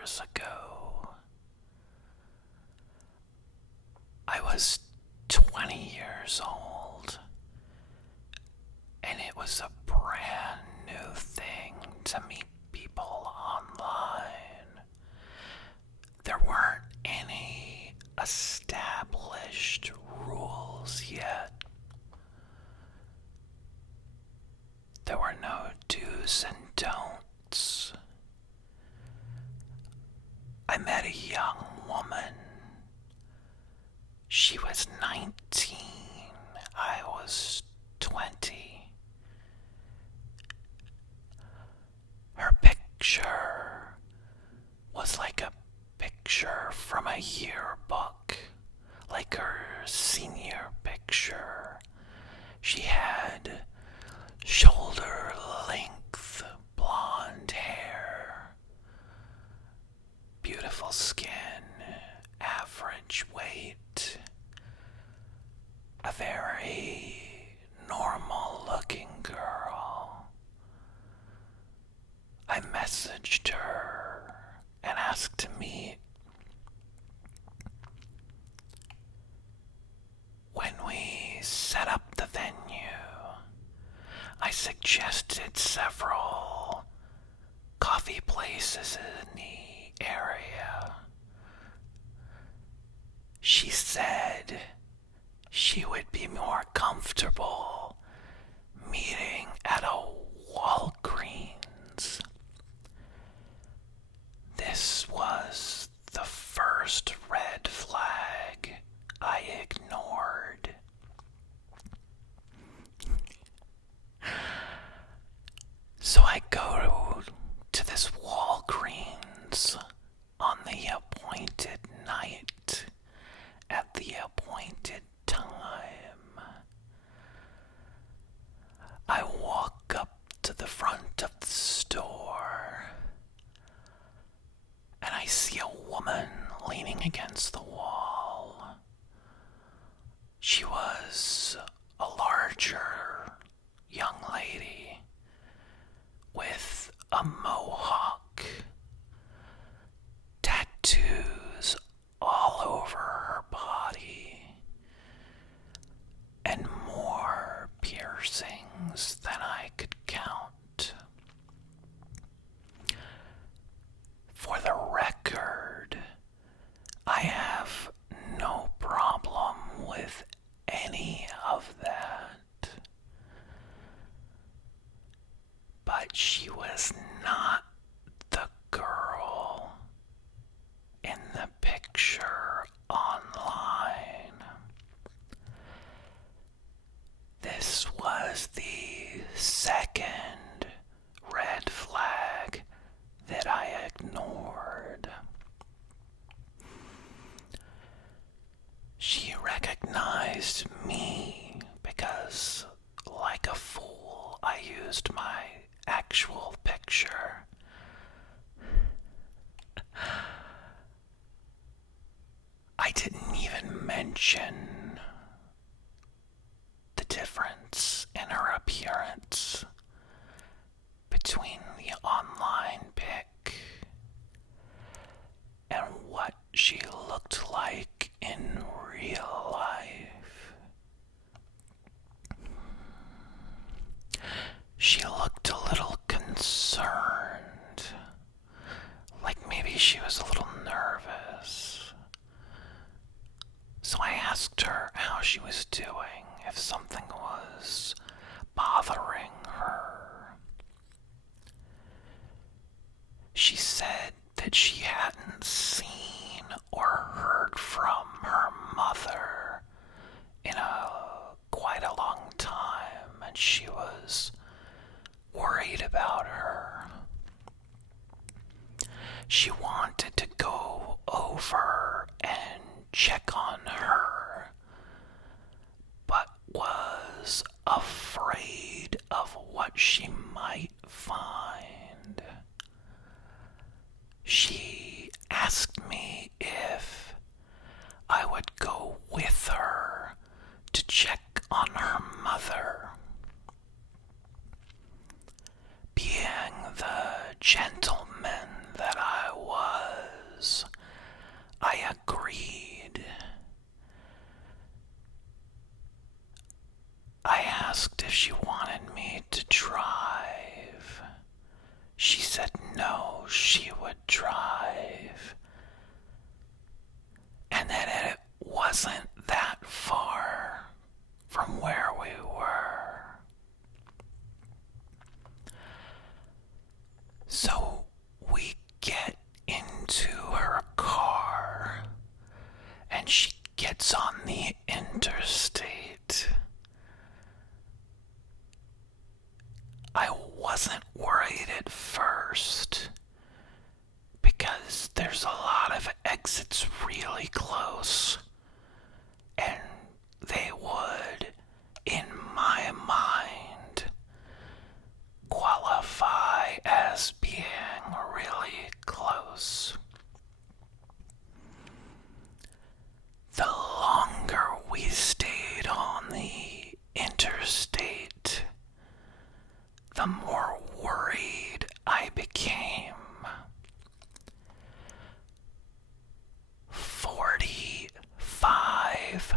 years ago. I was 20 years old, and it was a brand new thing to meet people online. There weren't any established rules yet. There were no do's and don'ts. I met a young woman. She was 19. I was 20. Her picture was like a picture from a yearbook, like her senior picture. She had shoulder length blonde hair, beautiful skin, average weight, a very normal looking girl. I messaged her and asked to meet. When we set up the venue, I suggested several coffee places in the area. She said she would be more comfortable meeting at a Walgreens. This was the first red flag I ignored. So I go to this Walgreens on the appointed night at the appointed time. I walk up to the front of the store and I see a woman leaning against the wall. She was a larger young lady with a mohawk, tattoos all over her body, and more piercings than I could count. For the record, I have no problem with any of that. But she was not the girl in the picture online. This was the second red flag that I ignored. She recognized me because, like a fool, I used my actual picture. I didn't even mention the difference in her appearance between the online pic and what she looked like in real life. She looked a little concerned, like maybe she was a little nervous. So I asked her how she was doing, if something was bothering her. She said that she hadn't seen or heard from her mother in quite a long time, and she was worried about her. She wanted to go over and check on her, but was afraid of what she might find. She asked me if I would go with her to check on her mother. Being the gentleman that I was, the more worried I became. 45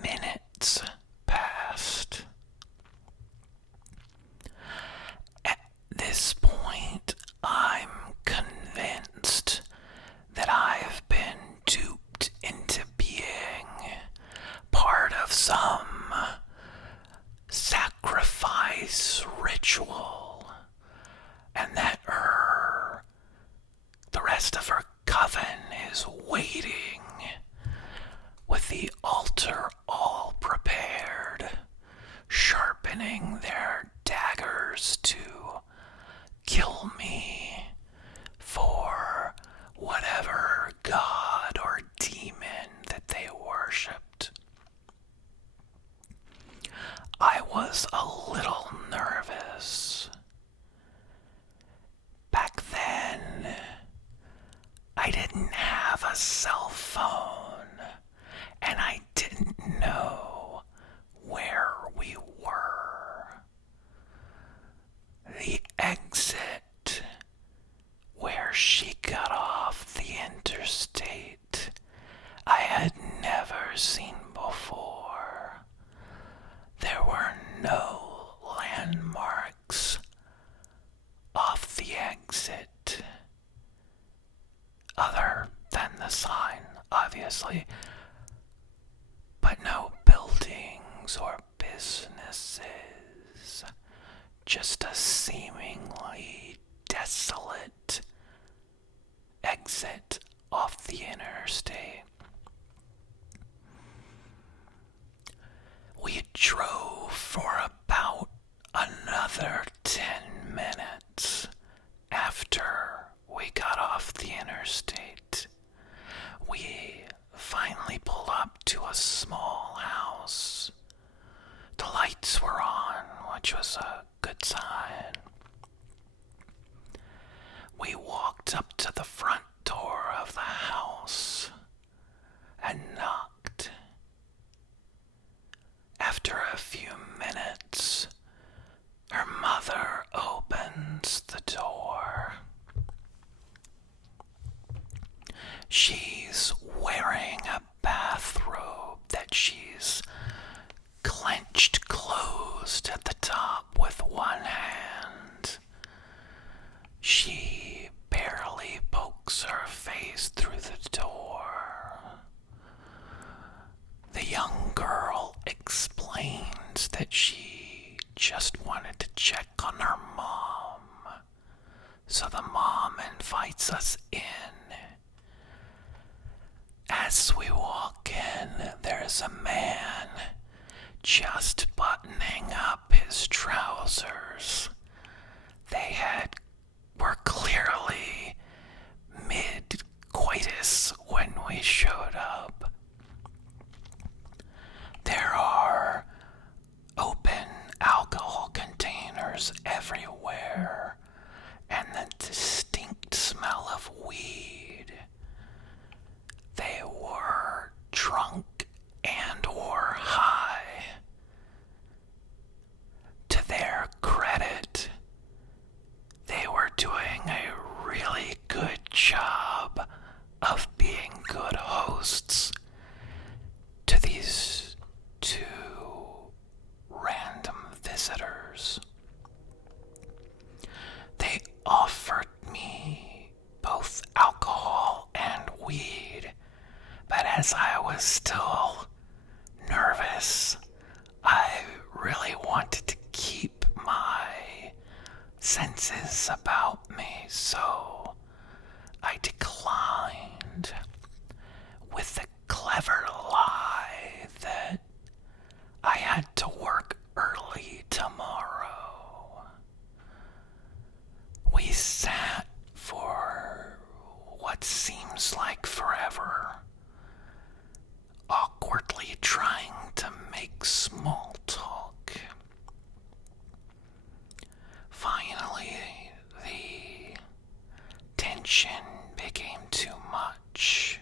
minutes passed. At this point, I'm convinced that I've been duped into being part of some sacrifice ritual, and that the rest of her coven is waiting with the altar all prepared, sharpening their daggers to kill me for whatever god or demon that they worshipped. I was a little nervous. Back then, I didn't have a cell phone, and I didn't know where we were. The exit where she got off the interstate I had never seen before. There were no landmarks off the exit, other than the sign, obviously, but no buildings or businesses, just a seemingly desolate exit off the interstate. We drove for about another 10 minutes after we got off the interstate. We finally pulled up to a small house. The lights were on, which was a good sign. We walked up to the front door of the house and knocked. After a few minutes, her mother opens the door. She's wearing a bathrobe that she's clenched closed at the top with one hand. She barely pokes her face through the door. The young girl explains that she just wanted to check on her mom, so the mom invites us in. As we walk in, there's a man just buttoning up his trousers. They were clearly mid-coitus when we showed up. There are open alcohol containers everywhere, and the distinct smell of weed. They were drunk and or high. To their credit, they were doing a really good job of being good hosts to these two random visitors. They offered me both alcohol and weed, but as I was still nervous, I really wanted to keep my senses about me, so I declined with the clever lie that I had to work early tomorrow. We sat for what seems like forever, awkwardly trying to make small talk. Finally, the tension became too much,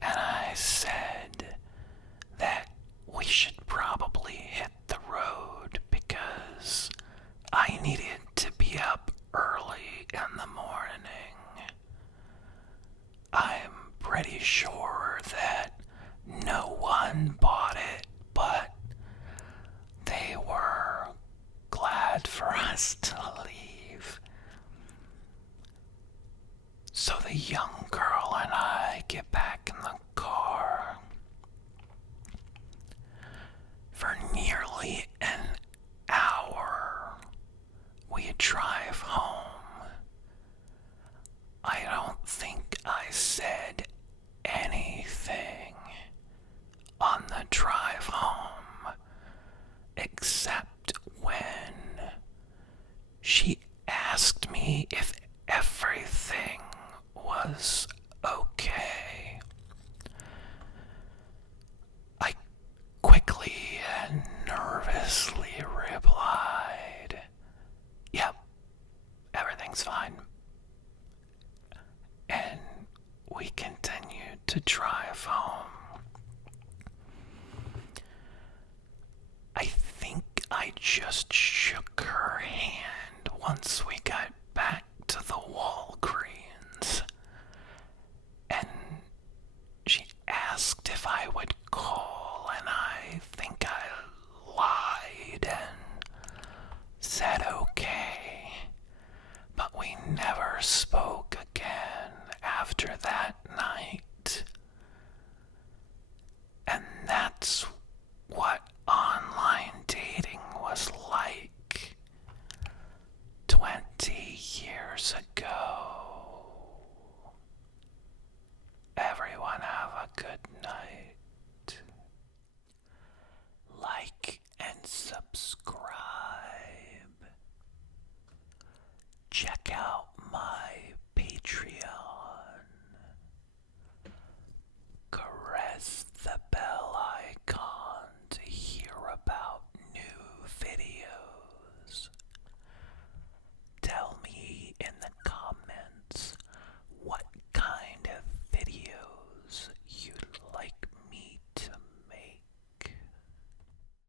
and I said that we should probably us to leave. So the young girl and I get back in the car. For nearly an hour, we drive home. I don't think I said anything on the drive home except when she asked me if everything was okay. I quickly and nervously replied, "Yep, everything's fine." And we continued to drive home. I think I just shook her hand once we got back to the Walgreens, and she asked if I would call, and I think I lied and said okay, but we never spoke again after that night. And that's what online dating was like 20 years ago. Everyone have a good night. Like and subscribe. Check out